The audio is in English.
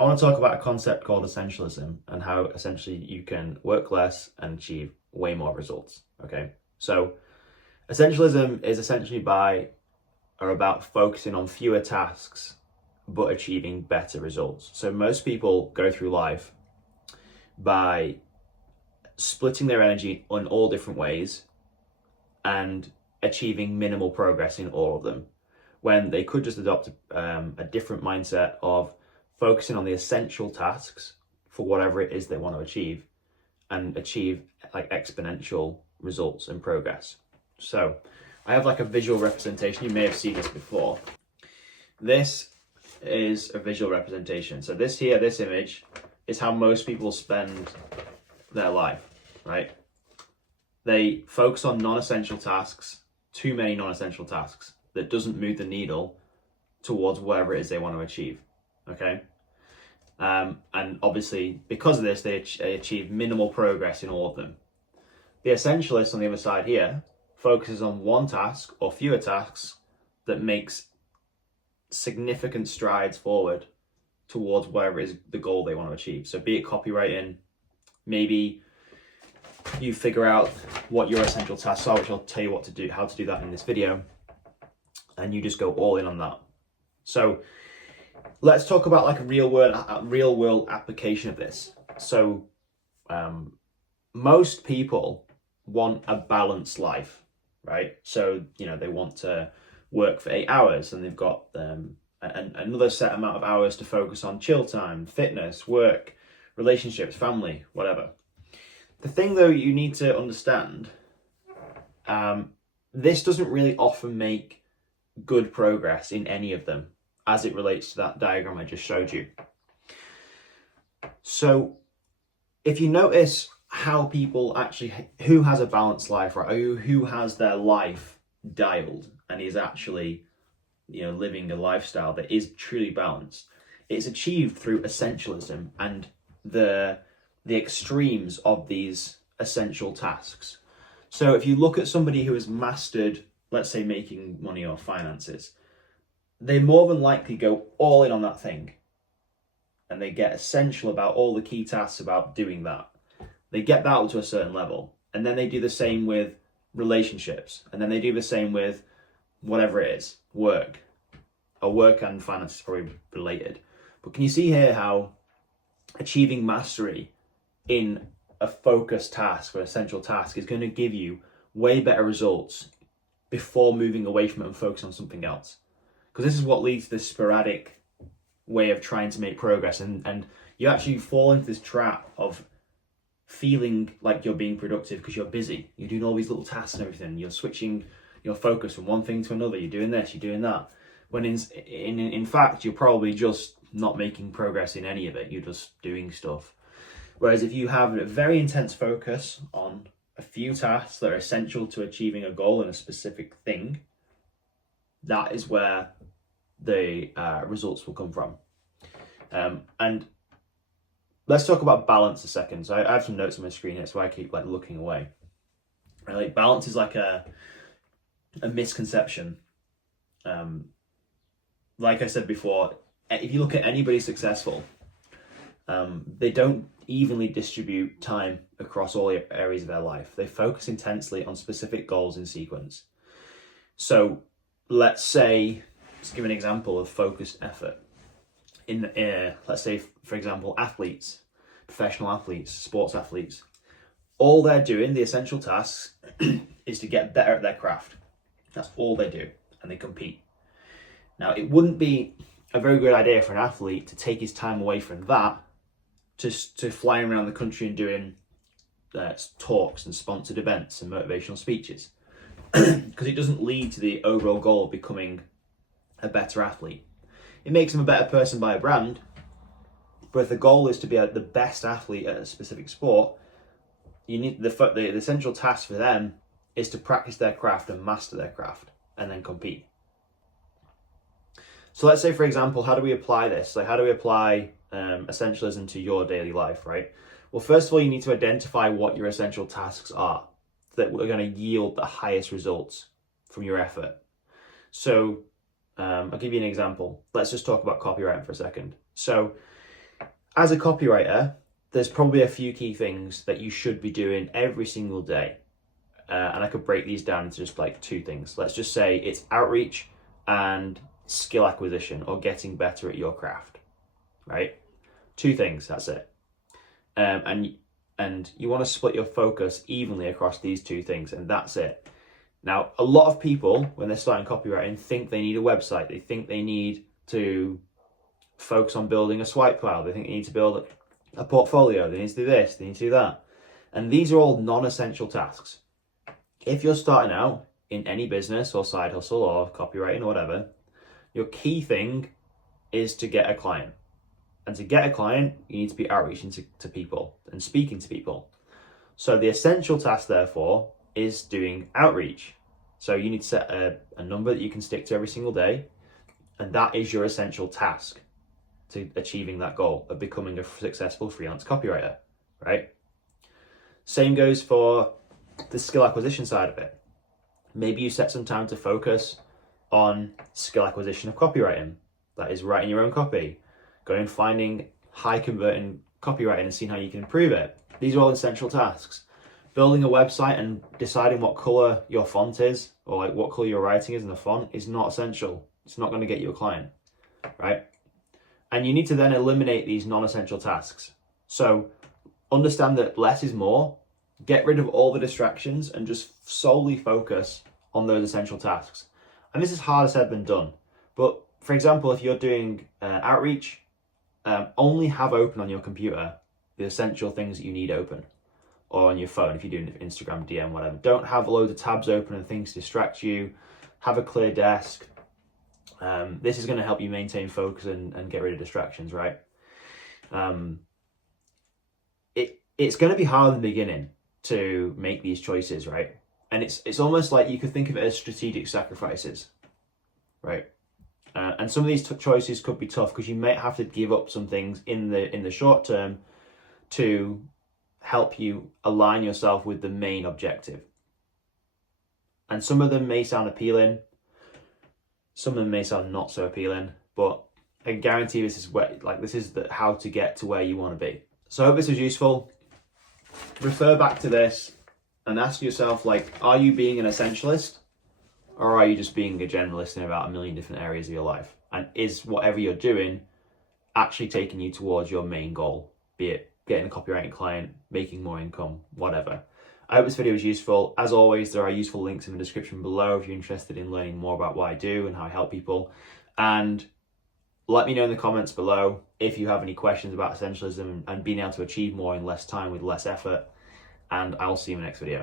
I want to talk about a concept called essentialism and how essentially you can work less and achieve way more results. Okay, so essentialism is essentially about focusing on fewer tasks but achieving better results. So most people go through life by splitting their energy in all different ways and achieving minimal progress in all of them, when they could just adopt a different mindset of focusing on the essential tasks for whatever it is they want to achieve and achieve like exponential results and progress. So I have like a visual representation. You may have seen this before. This is a visual representation. So this image is how most people spend their life, right? They focus on non-essential tasks, too many non-essential tasks that doesn't move the needle towards whatever it is they want to achieve, okay? And obviously, because of this, they achieve minimal progress in all of them. The essentialist on the other side here focuses on one task or fewer tasks that makes significant strides forward towards whatever is the goal they want to achieve. So be it copywriting, maybe you figure out what your essential tasks are, which I'll tell you how to do that in this video, and you just go all in on that. So let's talk about like a real world application of this. So most people want a balanced life, right? So, they want to work for 8 hours and they've got another set amount of hours to focus on chill time, fitness, work, relationships, family, whatever. The thing though you need to understand, this doesn't really often make good progress in any of them as it relates to that diagram I just showed you. So if you notice how people actually, who has a balanced life, right? Who has their life dialed and is actually, living a lifestyle that is truly balanced, it's achieved through essentialism and the extremes of these essential tasks. So if you look at somebody who has mastered, let's say, making money or finances, they more than likely go all in on that thing and they get essential about all the key tasks about doing that. They get that up to a certain level, and then they do the same with relationships, and then they do the same with whatever it is, work. Work and finance is probably related. But can you see here how achieving mastery in a focused task or essential task is going to give you way better results before moving away from it and focus on something else? Because this is what leads to this sporadic way of trying to make progress, and you actually fall into this trap of feeling like you're being productive because you're busy. You're doing all these little tasks and everything. You're switching your focus from one thing to another. You're doing this, you're doing that. When in fact, you're probably just not making progress in any of it. You're just doing stuff. Whereas if you have a very intense focus on a few tasks that are essential to achieving a goal in a specific thing, that is where the results will come from. And let's talk about balance a second. So I have some notes on my screen here, so I keep looking away. Like balance is like a misconception. Like I said before, if you look at anybody successful, they don't evenly distribute time across all areas of their life. They focus intensely on specific goals in sequence. So let's give an example of focused effort. Let's say, for example, athletes, professional athletes, sports athletes, all they're doing, the essential tasks, is to get better at their craft. That's all they do, and they compete. Now, it wouldn't be a very good idea for an athlete to take his time away from that to flying around the country and doing talks and sponsored events and motivational speeches, because it doesn't lead to the overall goal of becoming a better athlete. It makes them a better person by a brand, but if the goal is to be the best athlete at a specific sport, you need the essential task for them is to practice their craft and master their craft and then compete. So let's say, for example, how do we apply this? How do we apply essentialism to your daily life, right? Well, first of all, you need to identify what your essential tasks are that are going to yield the highest results from your effort. So I'll give you an example. Let's just talk about copywriting for a second. So As a copywriter, there's probably a few key things that you should be doing every single day. And I could break these down into just like two things. Let's just say it's outreach and skill acquisition, or getting better at your craft, right? Two things, that's it. And you want to split your focus evenly across these two things, and that's it. Now, a lot of people, when they're starting copywriting, think they need a website. They think they need to focus on building a swipe file. They think they need to build a portfolio. They need to do this, they need to do that. And these are all non-essential tasks. If you're starting out in any business or side hustle or copywriting or whatever, your key thing is to get a client. And to get a client, you need to be outreaching to people and speaking to people. So the essential task, therefore, is doing outreach. So you need to set a number that you can stick to every single day, and that is your essential task to achieving that goal of becoming a successful freelance copywriter, right? Same goes for the skill acquisition side of it. Maybe you set some time to focus on skill acquisition of copywriting. That is writing your own copy, going and finding high converting copywriting and seeing how you can improve it. These are all essential tasks. Building a website and deciding what color your font is, or like what color your writing is in the font, is not essential. It's not going to get you a client, right? And you need to then eliminate these non-essential tasks. So understand that less is more. Get rid of all the distractions and just solely focus on those essential tasks. And this is harder said than done. But for example, if you're doing outreach, only have open on your computer the essential things that you need open, or on your phone if you're doing Instagram, DM, whatever. Don't have loads of tabs open and things distract you. Have a clear desk. This is going to help you maintain focus and get rid of distractions, right? It's going to be hard in the beginning to make these choices, right? And it's almost like you could think of it as strategic sacrifices, right? And some of these choices could be tough because you might have to give up some things in the short term to help you align yourself with the main objective. And some of them may sound appealing, some of them may sound not so appealing, but I guarantee this is how to get to where you want to be. So I hope this was useful. Refer back to this and ask yourself, are you being an essentialist, or are you just being a generalist in about a million different areas of your life? And is whatever you're doing actually taking you towards your main goal, be it getting a copywriting client, making more income, whatever. I hope this video was useful. As always, there are useful links in the description below if you're interested in learning more about what I do and how I help people. And let me know in the comments below if you have any questions about essentialism and being able to achieve more in less time with less effort. And I'll see you in the next video.